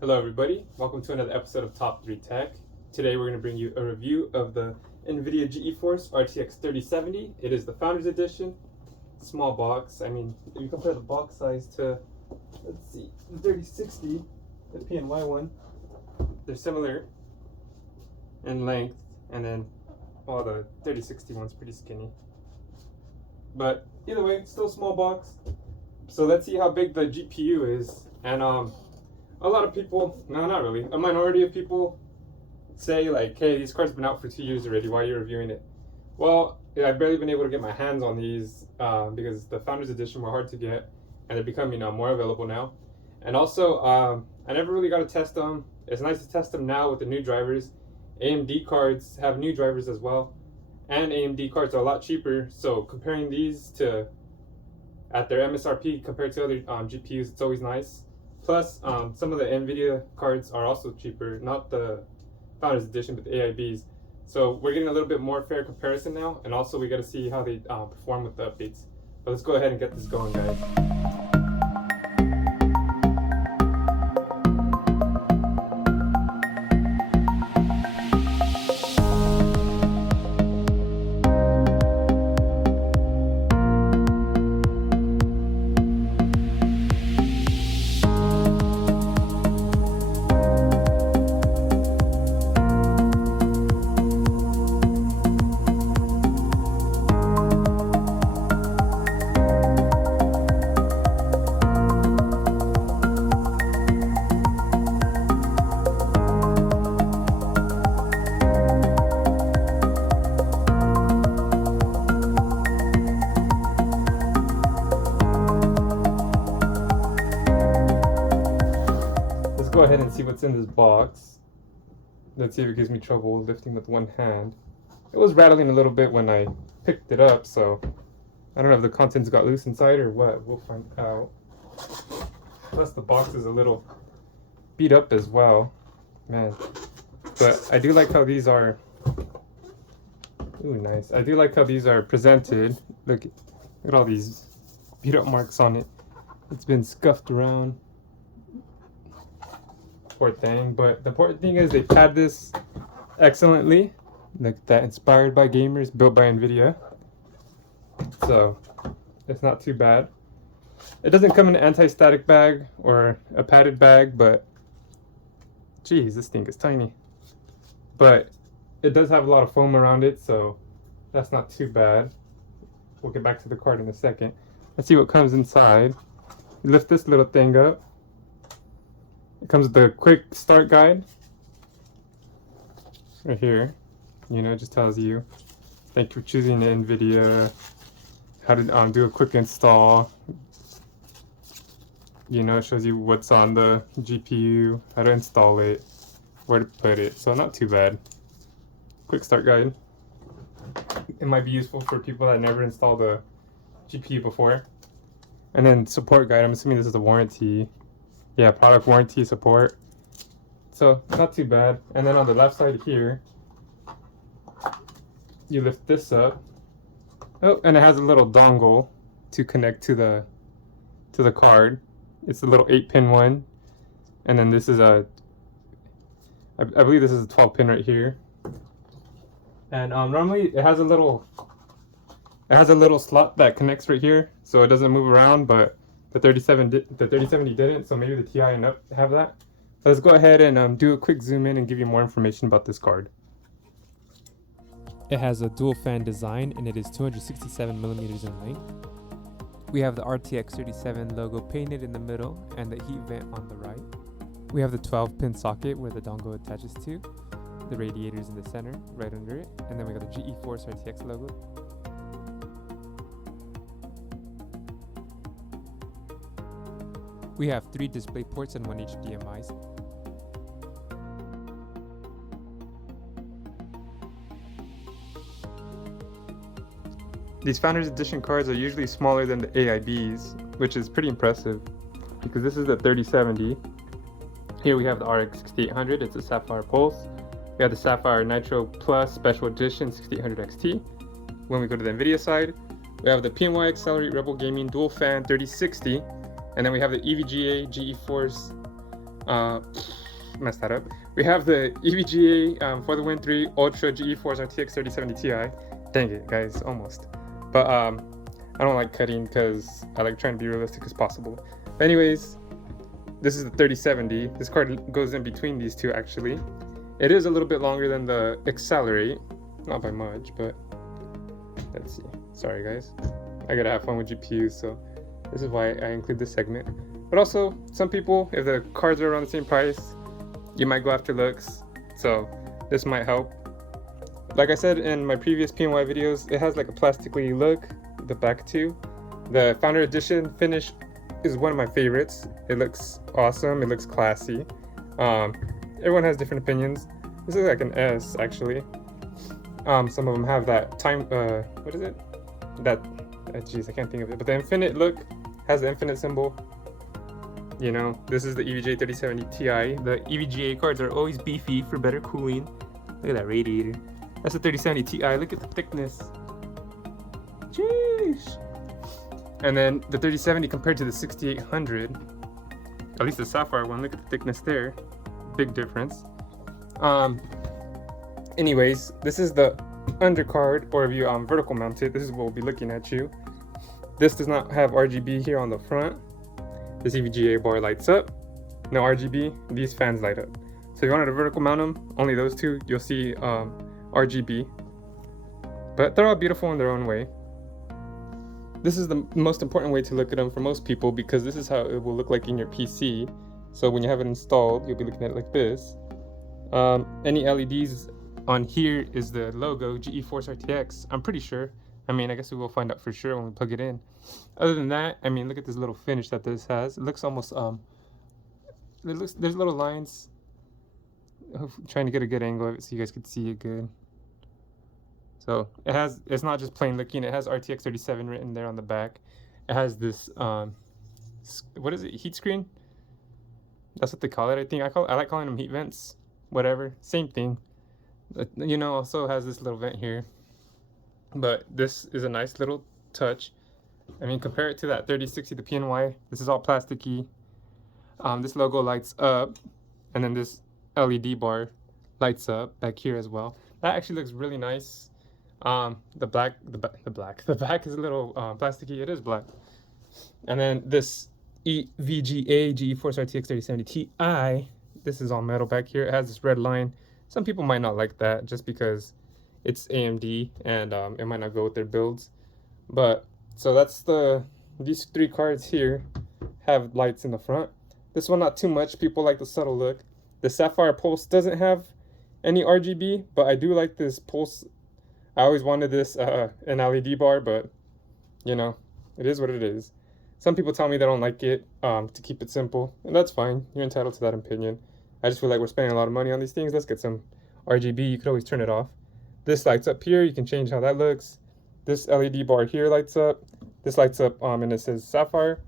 Hello everybody, welcome to another episode of Top3Tech. Today we're going to bring you a review of the Nvidia Geforce RTX 3070. It is the Founders Edition, small box. I mean, if you compare the box size to, let's see, the 3060, the PNY one, they're similar in length, and then, well, the 3060 one's pretty skinny. But either way, still a small box. So let's see how big the GPU is. And a lot of people, no, not really, a minority of people say like, hey, these cards have been out for 2 years already, why are you reviewing it? Well, I've barely been able to get my hands on these because the Founders Edition were hard to get, and they're becoming more available now. And also, I never really got to test them. It's nice to test them now with the new drivers. AMD cards have new drivers as well, and AMD cards are a lot cheaper, so comparing these to at their MSRP compared to other GPUs, it's always nice. Plus, some of the Nvidia cards are also cheaper, not the Founders Edition, but the AIBs. So we're getting a little bit more fair comparison now, and also we got to see how they perform with the updates. But let's go ahead and get this going, guys. Go ahead and see what's in this box. Let's see if it gives me trouble lifting with one hand. It was rattling a little bit when I picked it up, so I don't know if the contents got loose inside or what. We'll find out. Plus the box is a little beat up as well, man. But I do like how these are. Ooh, nice. I do like how these are presented. Look at all these beat up marks on it. It's been scuffed around. Poor thing, but the important thing is they pad this excellently, like that, inspired by gamers, built by Nvidia, so it's not too bad. It doesn't come in an anti-static bag or a padded bag, but geez, this thing is tiny, but it does have a lot of foam around it, so that's not too bad. We'll get back to the card in a second. Let's see what comes inside. You lift this little thing up. It comes with the quick start guide right here. You know, it just tells you, thank you for choosing Nvidia, how to do a quick install. You know, it shows you what's on the GPU, how to install it, where to put it. So not too bad. Quick start guide. It might be useful for people that never installed a GPU before. And then support guide. I'm assuming this is a warranty. Yeah, product warranty support. So not too bad. And then on the left side here, you lift this up. Oh, and it has a little dongle to connect to the card. It's a little 8-pin one. And then this is I believe this is a 12-pin right here. And normally it has a little slot that connects right here, so it doesn't move around, but the 3070 didn't, so maybe the Ti and up have that. But let's go ahead and do a quick zoom in and give you more information about this card. It has a dual fan design, and it is 267 millimeters in length. We have the RTX 37 logo painted in the middle and the heat vent on the right. We have the 12-pin socket where the dongle attaches to. The radiators in the center, right under it, and then we got the Geforce RTX logo. We have 3 display ports and 1 HDMI. These Founders Edition cards are usually smaller than the AIBs, which is pretty impressive because this is the 3070. Here we have the RX 6800, it's a Sapphire Pulse. We have the Sapphire Nitro Plus Special Edition 6800 XT. When we go to the Nvidia side, we have the PNY Accelerate Rebel Gaming Dual Fan 3060. And then we have the EVGA Geforce Messed that up. We have the EVGA for the Win 3 Ultra Geforce RTX 3070 Ti. Dang it, guys, almost. But I don't like cutting because I like trying to be realistic as possible. But anyways, this is the 3070. This card goes in between these two actually. It is a little bit longer than the Accelerate, not by much, but let's see. Sorry guys, I gotta have fun with GPUs, so this is why I include this segment. But also, some people, if the cards are around the same price, you might go after looks, so this might help. Like I said in my previous PNY videos, it has like a plastically look, the back too. The Founder Edition finish is one of my favorites. It looks awesome, it looks classy. Everyone has different opinions. This is like an S actually. Some of them have that time, what is it? That, geez, I can't think of it. But the infinite look has the infinite symbol. You know, this is the EVGA 3070 Ti. The EVGA cards are always beefy for better cooling. Look at that radiator. That's the 3070 Ti. Look at the thickness. Jeez. And then the 3070 compared to the 6800, at least the Sapphire one, look at the thickness there. Big difference. Anyways, this is the undercard, or if you vertical mount it, this is what we'll be looking at you. This does not have RGB here on the front. This EVGA bar lights up. No RGB, these fans light up. So if you wanted to vertical mount them, only those two, you'll see RGB. But they're all beautiful in their own way. This is the most important way to look at them for most people, because this is how it will look like in your PC. So when you have it installed, you'll be looking at it like this. Any LEDs on here is the logo, Geforce RTX, I'm pretty sure. I mean, I guess we will find out for sure when we plug it in. Other than that, I mean, look at this little finish that this has. It looks almost, there's little lines. I'm trying to get a good angle of it so you guys can see it good. So it has, it's not just plain looking, it has RTX 37 written there on the back. It has this, what is it, heat screen? That's what they call it, I think. I like calling them heat vents, whatever, same thing. You know, also has this little vent here. But this is a nice little touch. I mean, compare it to that 3060, the PNY. This is all plasticky. This logo lights up, and then this LED bar lights up back here as well. That actually looks really nice. The back is a little plasticky. It is black. And then this EVGA Geforce RTX 3070 Ti. This is all metal back here. It has this red line. Some people might not like that just because it's AMD and it might not go with their builds. But so that's these three cards here have lights in the front. This one not too much. People like the subtle look. The Sapphire Pulse doesn't have any RGB, but I do like this Pulse. I always wanted this an LED bar, but you know, it is what it is. Some people tell me they don't like it to keep it simple, and that's fine. You're entitled to that opinion. I just feel like we're spending a lot of money on these things. Let's get some RGB. You could always turn it off. This lights up here. You can change how that looks. This LED bar here lights up. This lights up and it says Sapphire.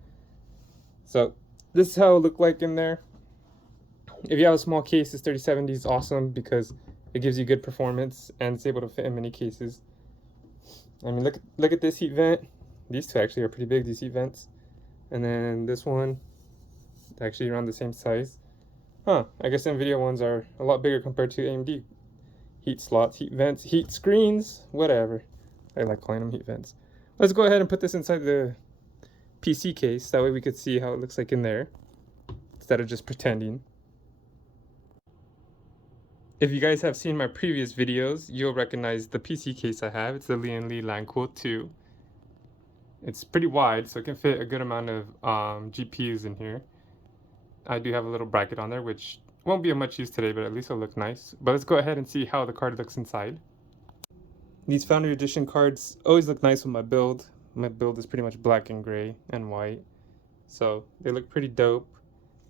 So this is how it look like in there. If you have a small case, this 3070 is awesome because it gives you good performance and it's able to fit in many cases. I mean, look at this heat vent. These two actually are pretty big, these heat vents. And then this one, actually around the same size. Huh, I guess Nvidia ones are a lot bigger compared to AMD. Heat slots, heat vents, heat screens, whatever. I like calling them heat vents. Let's go ahead and put this inside the PC case. That way we could see how it looks like in there, instead of just pretending. If you guys have seen my previous videos, you'll recognize the PC case I have. It's the Lian Li Lanquo 2. It's pretty wide, so it can fit a good amount of GPUs in here. I do have a little bracket on there, which won't be of much use today, but at least it'll look nice. But let's go ahead and see how the card looks inside. These Founder Edition cards always look nice with my build. My build is pretty much black and gray and white, so they look pretty dope.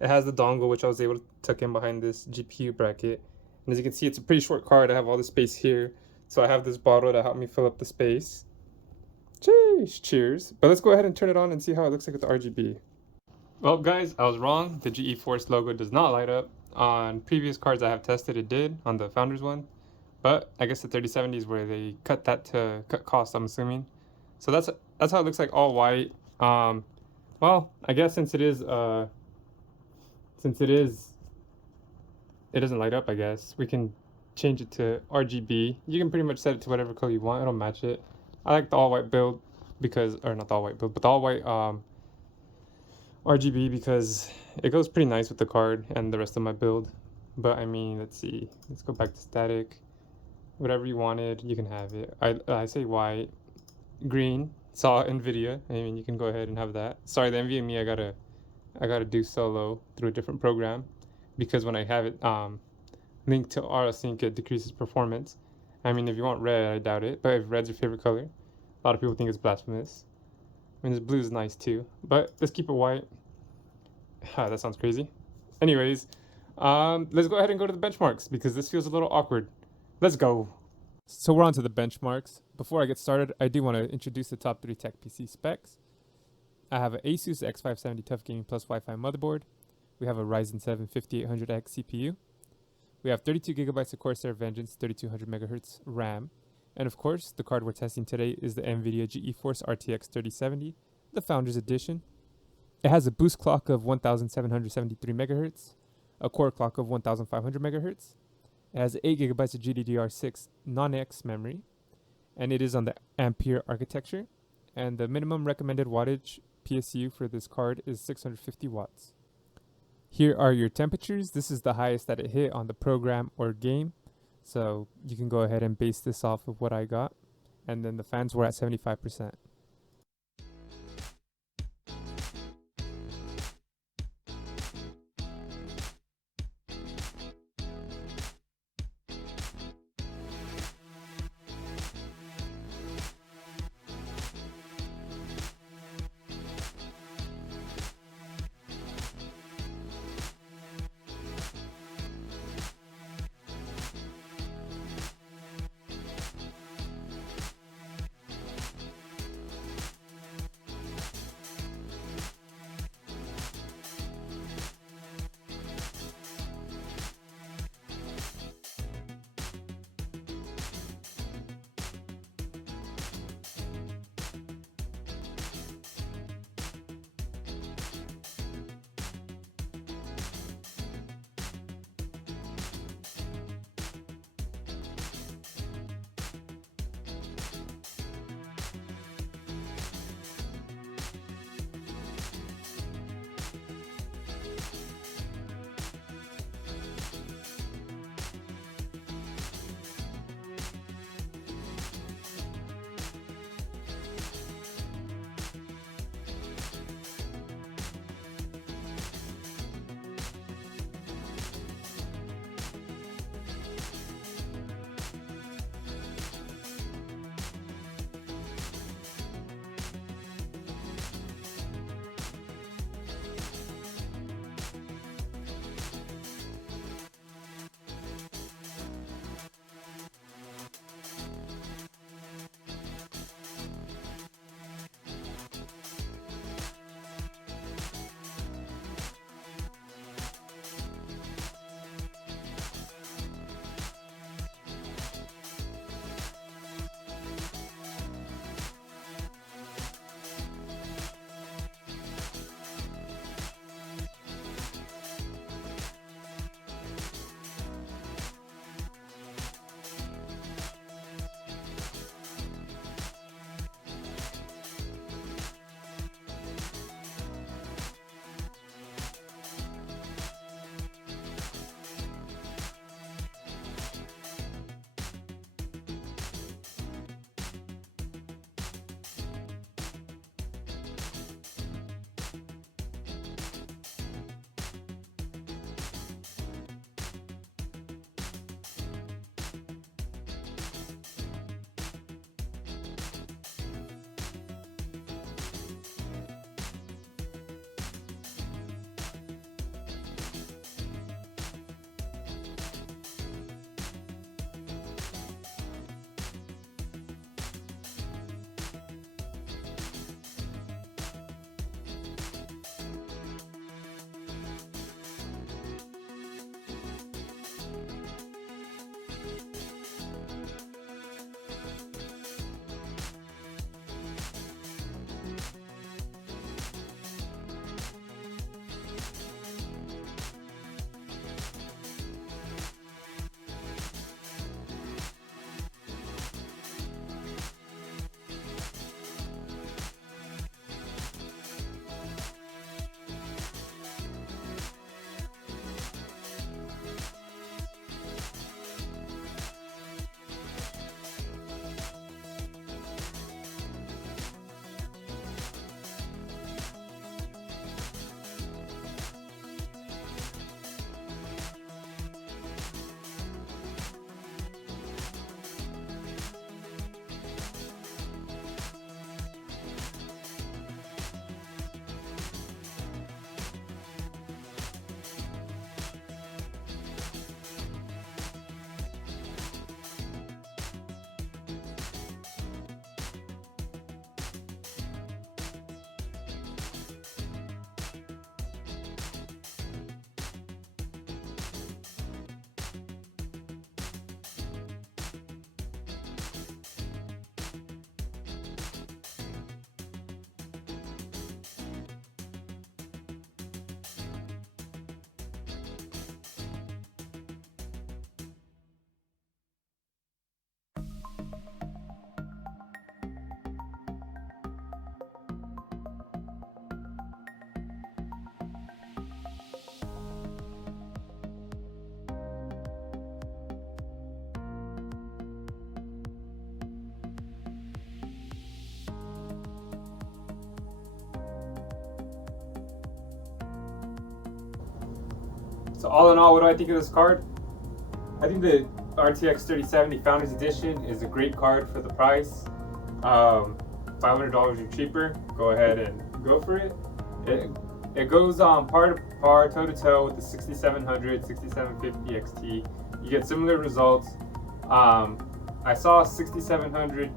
It has the dongle, which I was able to tuck in behind this GPU bracket. And as you can see, it's a pretty short card. I have all the space here, so I have this bottle to help me fill up the space. Cheers. But let's go ahead and turn it on and see how it looks like with the RGB. Well guys, I was wrong. The Geforce logo does not light up. On previous cards I have tested, it did on the Founders one. But I guess the 3070 is where they cut that to cut cost, I'm assuming. So that's how it looks like, all white. Well, I guess since it is it doesn't light up, I guess. We can change it to RGB. You can pretty much set it to whatever color you want. It'll match it. I like the all white build because, or not the all white build, but the all white RGB because it goes pretty nice with the card and the rest of my build. But I mean, let's see. Let's go back to static. Whatever you wanted, you can have it. I say white, green. Saw Nvidia. I mean, you can go ahead and have that. Sorry, the NVMe I gotta do solo through a different program because when I have it linked to RSync, it decreases performance. I mean, if you want red, I doubt it. But if red's your favorite color, a lot of people think it's blasphemous. I mean, this blue is nice too, but let's keep it white. That sounds crazy. Anyways, let's go ahead and go to the benchmarks because this feels a little awkward. Let's go. So we're on to the benchmarks. Before I get started, I do want to introduce the Top3Tech PC specs. I have an Asus X570 Tough Gaming Plus Wi-Fi motherboard. We have a Ryzen 7 5800X CPU. We have 32 gigabytes of Corsair Vengeance 3200 megahertz RAM. And of course, the card we're testing today is the Nvidia Geforce RTX 3070, the Founders Edition. It has a boost clock of 1773 megahertz, a core clock of 1500 megahertz. It has 8 gigabytes of GDDR6 non-X memory, and it is on the Ampere architecture. And the minimum recommended wattage PSU for this card is 650 watts. Here are your temperatures. This is the highest that it hit on the program or game. So you can go ahead and base this off of what I got. And then the fans were at 75%. So all in all, what do I think of this card? I think the RTX 3070 Founders Edition is a great card for the price. $500 or cheaper, go ahead and go for it. It goes on par toe to toe with the 6700, 6750 XT. You get similar results. I saw 6700,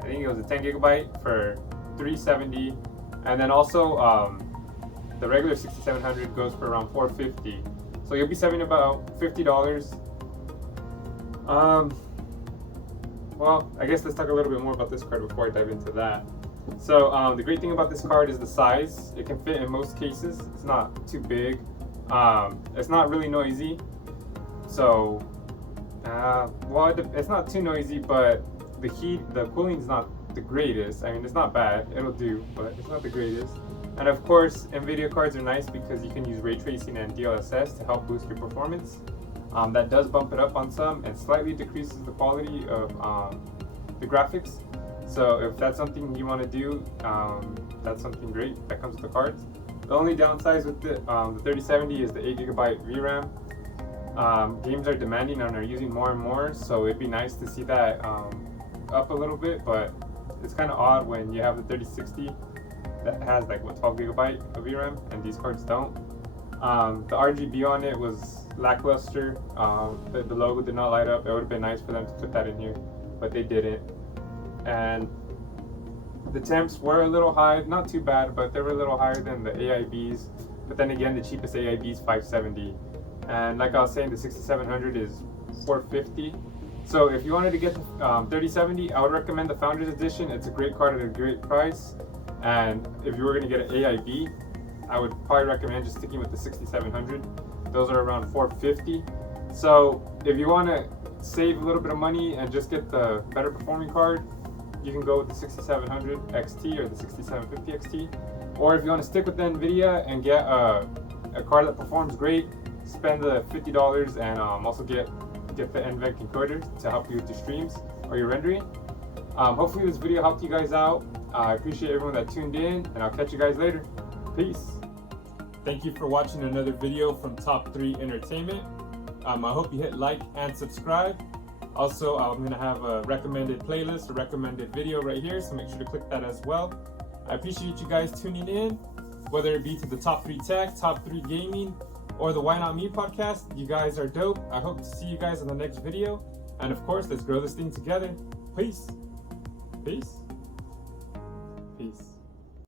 I think it was a 10 gigabyte for $370, and then also the regular 6700 goes for around $450. So you'll be saving about $50. Well, I guess let's talk a little bit more about this card before I dive into that. So the great thing about this card is the size. It can fit in most cases. It's not too big. It's not really noisy. So, well, it's not too noisy, but the cooling is not the greatest. I mean, it's not bad. It'll do, but it's not the greatest. And of course, Nvidia cards are nice because you can use ray tracing and DLSS to help boost your performance. That does bump it up on some and slightly decreases the quality of the graphics. So if that's something you want to do, that's something great that comes with the cards. The only downsides with the 3070 is the 8GB VRAM. Games are demanding and are using more and more, so it'd be nice to see that up a little bit, but it's kind of odd when you have the 3060 that has like 12GB of VRAM and these cards don't. The RGB on it was lackluster. The logo did not light up. It would have been nice for them to put that in here, but they didn't. And the temps were a little high, not too bad, but they were a little higher than the AIBs. But then again, the cheapest AIB is $570, and like I was saying, the 6700 is $450. So if you wanted to get the 3070, I would recommend the Founders Edition. It's a great card at a great price. And if you were going to get an AIB, I would probably recommend just sticking with the 6700. Those are around $450. So if you want to save a little bit of money and just get the better performing card, you can go with the 6700 XT or the 6750 XT. Or if you want to stick with the Nvidia and get a card that performs great, spend the $50 and also get the NVENC encoder to help you with your streams or your rendering. Hopefully this video helped you guys out. I appreciate everyone that tuned in, and I'll catch you guys later. Peace. Thank you for watching another video from Top3 Entertainment. I hope you hit like and subscribe. Also, I'm going to have a recommended playlist, a recommended video right here, so make sure to click that as well. I appreciate you guys tuning in, whether it be to the Top3Tech, Top3 Gaming, or the Why Not Me podcast. You guys are dope. I hope to see you guys in the next video. And of course, let's grow this thing together. Peace. Peace. Peace.